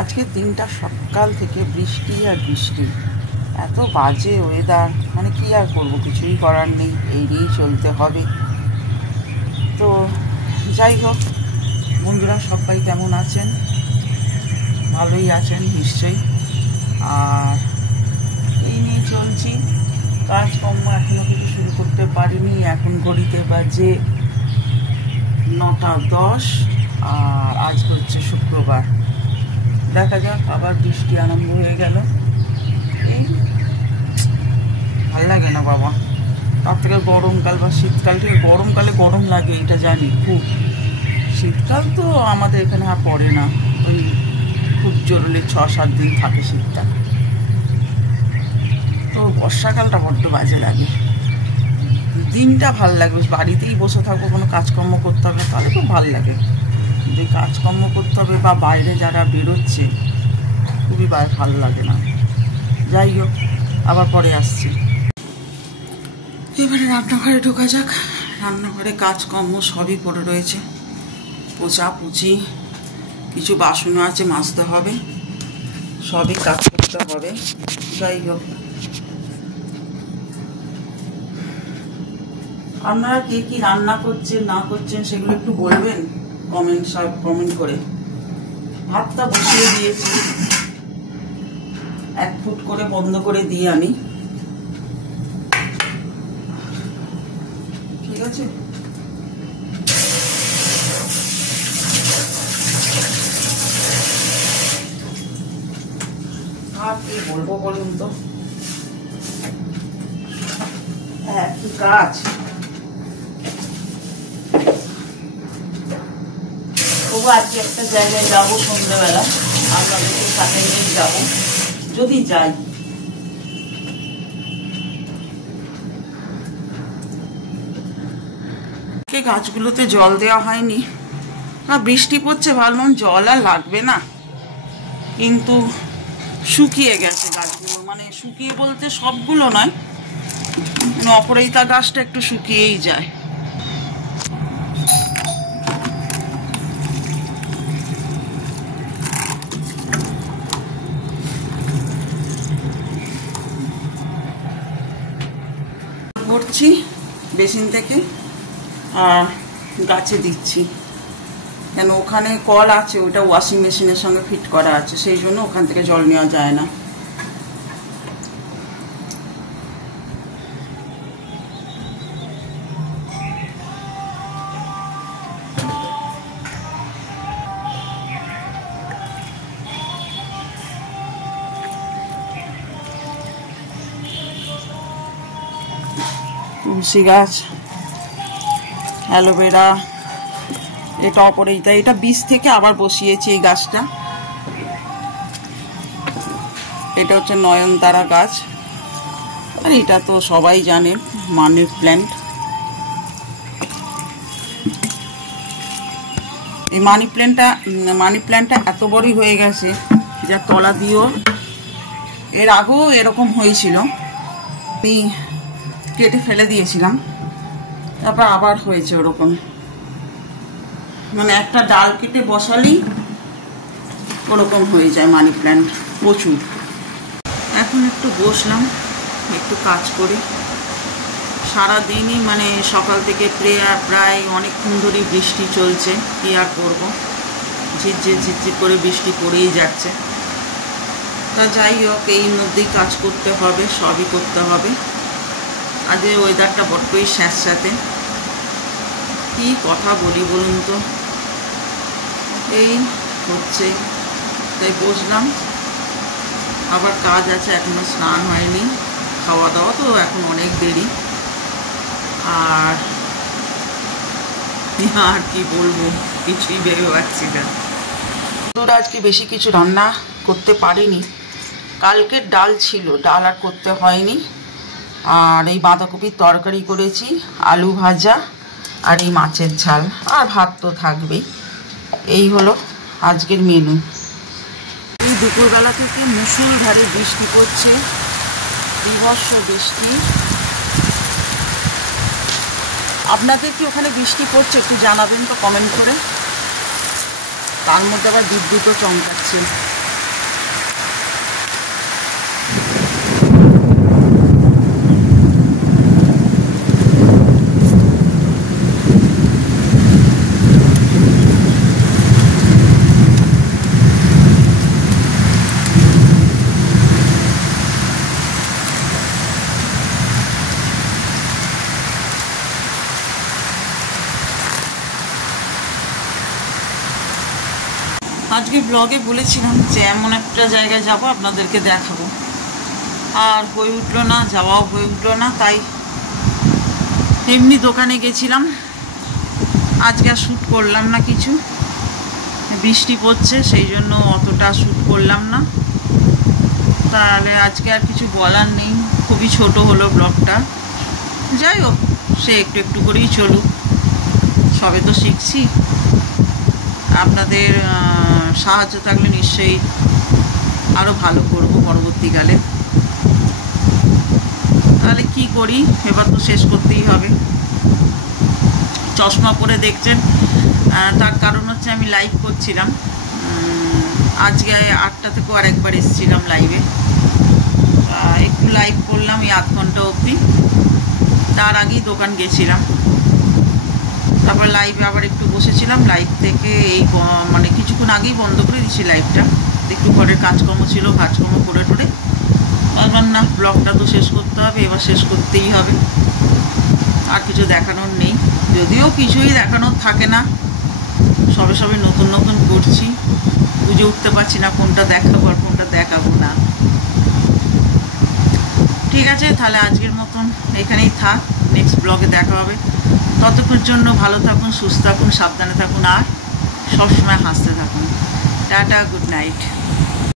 আজকে দিনটা সকাল থেকে বৃষ্টি আর বৃষ্টি, এত বাজে ওয়েদার, মানে কি আর করবো, কিছুই করার নেই, এই নিয়েই চলতে হবে। তো যাই হোক, বন্ধুরা সবাই কেমন আছেন? ভালোই আছেন নিশ্চয়ই। আর এই নিয়ে চলছি, কাজকর্ম এখনও কিছু শুরু করতে পারিনি। এখন ঘড়িতে বাজে 9:10 আর আজ হচ্ছে শুক্রবার। দেখা যাক, আবার বৃষ্টি আরম্ভ হয়ে গেল। এই ভাল লাগে না বাবা, তার থেকে গরমকাল বা শীতকাল থেকে, গরমকালে গরম লাগে এটা জানি খুব, শীতকাল তো আমাদের এখানে আর পড়ে না, ওই খুব জরুরি 6-7 দিন থাকে শীতটা। তো বর্ষাকালটা বড্ড বাজে লাগে। দিনটা ভাল লাগবে, বাড়িতেই বসে থাকবো, কোনো কাজকর্ম করতে হবে তাহলে খুব ভাল লাগে। যে কাজকর্ম করতে হবে বা বাইরে যারা বেরোচ্ছে খুবই ভালো লাগে না। যাই হোক, আবার পরে আসছি। এবারে রান্নাঘরে ঢোকা যাক। রান্নাঘরে কাজকর্ম সবই পড়ে রয়েছে, পোছাপুছি, কিছু বাসনও আছে মাজতে হবে, সবই কাজ করতে হবে। যাই হোক, আপনারা কে কি রান্না করছেন না করছেন সেগুলো একটু বলবেন কমেন্ট করে। ভাতটা বসিয়ে দিয়েছি, 1 ফুট করে বন্ধ করে দিয়ে আমি, ঠিক আছে। আর কি বলবো বলুন তো, কি কাজ। তবু আজকে একটা জায়গায় যাবো সন্ধ্যেবেলা, আপনাদেরকে সাথে নিয়ে যাবো যদি যাই। গাছগুলোতে জল দেওয়া হয়নি, বৃষ্টি পড়ছে, ভাবলাম জল আর লাগবে না, কিন্তু শুকিয়ে গেছে গাছগুলো। মানে শুকিয়ে বলতে সবগুলো নয়, অপরাজিতা গাছটা একটু শুকিয়েই যায়। ভরছি বেসিন থেকে আর গাছে দিচ্ছি, কেন ওখানে কল আছে, ওটা ওয়াশিং মেশিনের সঙ্গে ফিট করা আছে, সেই জন্য ওখান থেকে জল নেওয়া যায় না। তুলসী গাছ, অ্যালোভেরা, এটা অপরাজিতা, এটা বীজ থেকে আবার বসিয়েছি এই গাছটা। এটা হচ্ছে নয়নতারা গাছ, আর এটা তো সবাই জানে মানি প্ল্যান্ট। এই মানি প্ল্যান্টটা এত বড়ই হয়ে গেছে, যার তলা দিয়েও, এর আগেও এরকম হয়েছিল, আমি কেটে ফেলে দিয়েছিলাম, তারপর আবার হয়েছে ওরকম। মানে একটা ডাল কেটে বসালেই ওরকম হয়ে যায় মানি প্ল্যান্ট প্রচুর। এখন একটু বসলাম, একটু কাজ করি। সারাদিনই মানে সকাল থেকে প্রায় অনেকক্ষণ ধরেই বৃষ্টি চলছে, কি আর করবো, ঝিরঝির করে বৃষ্টি পড়েই যাচ্ছে। তা যাই হোক, এই মধ্যেই কাজ করতে হবে, সবই করতে হবে। আজকে ওয়েদারটা বড্ডই স্যাঁতস্যাঁতে, কি কথা বলি বলুন তো, এই হচ্ছে। তাই বসলাম, আবার কাজ আছে, এখনো স্নান হয়নি, খাওয়া দাওয়া তো এখন অনেক দেরি। আর কি বলবো, কিছুই ভেবে পাচ্ছি না। আজকে বেশি কিছু রান্না করতে পারিনি, কালকের ডাল ছিল, ডাল আর করতে হয়নি। আর এই বাঁধাকপির তরকারি করেছি, আলু ভাজা আর এই মাছের ঝাল, আর ভাত তো থাকবেই। এই হলো আজকের মেনু। এই দুপুরবেলা থেকে মুষলধারে বৃষ্টি পড়ছে, বীভৎস বৃষ্টি। আপনাদের কি ওখানে বৃষ্টি পড়ছে একটু জানাবেন তো কমেন্ট করে। তার মধ্যে আবার বিদ্যুৎও চমকাচ্ছে, আজকে ব্লগে বলেছিলাম যে এমন একটা জায়গায় যাব, আপনাদেরকে দেখাবো, আর হয়ে উঠলো না, যাওয়াও হয়ে উঠলো না। তাই এমনি দোকানে গেছিলাম। আজকে আর শ্যুট করলাম না কিছু, বৃষ্টি পড়ছে, সেই জন্য অতটা শ্যুট করলাম না। তাহলে আজকে আর কিছু বলার নেই, খুবই ছোট হলো ব্লগটা। যাই হোক, সে একটু একটু করেই চলুক, সবে তো শিখছি। আপনাদের সাহায্য থাকলে নিশ্চয়ই আরও ভালো করব পরবর্তীকালে। তাহলে কি করি, এবার তো শেষ করতেই হবে। চশমা পরে দেখছেন, তার কারণ হচ্ছে আমি লাইভ করছিলাম আজকে 8টা থেকেও আরেকবার এসেছিলাম লাইভে, একটু লাইভ করলাম এই আধ ঘন্টা অবধি। তার আগেই দোকান গেছিলাম, তারপর লাইভে আবার একটু বসেছিলাম। লাইভ থেকে এই মানে কিছুক্ষণ আগেই বন্ধ করে দিয়েছি লাইভটা, একটু ঘরের কাজকর্ম ছিল, কাজকর্ম করে টোরে আবার না, ব্লগটা তো শেষ করতে হবে, এবার শেষ করতেই হবে। আর কিছু দেখানোর নেই, যদিও কিছুই দেখানোর থাকে না, সবে সবে নতুন নতুন করছি, বুঝে উঠতে পারছি না কোনটা দেখাবো আর কোনটা দেখাবো না। ঠিক আছে, তাহলে আজকের মতন এখানেই থাক, নেক্সট ব্লগে দেখা হবে। ততক্ষণের জন্য ভালো থাকুন, সুস্থ থাকুন, সাবধানে থাকুন, আর সবসময় হাসতে থাকুন। Tata, good night.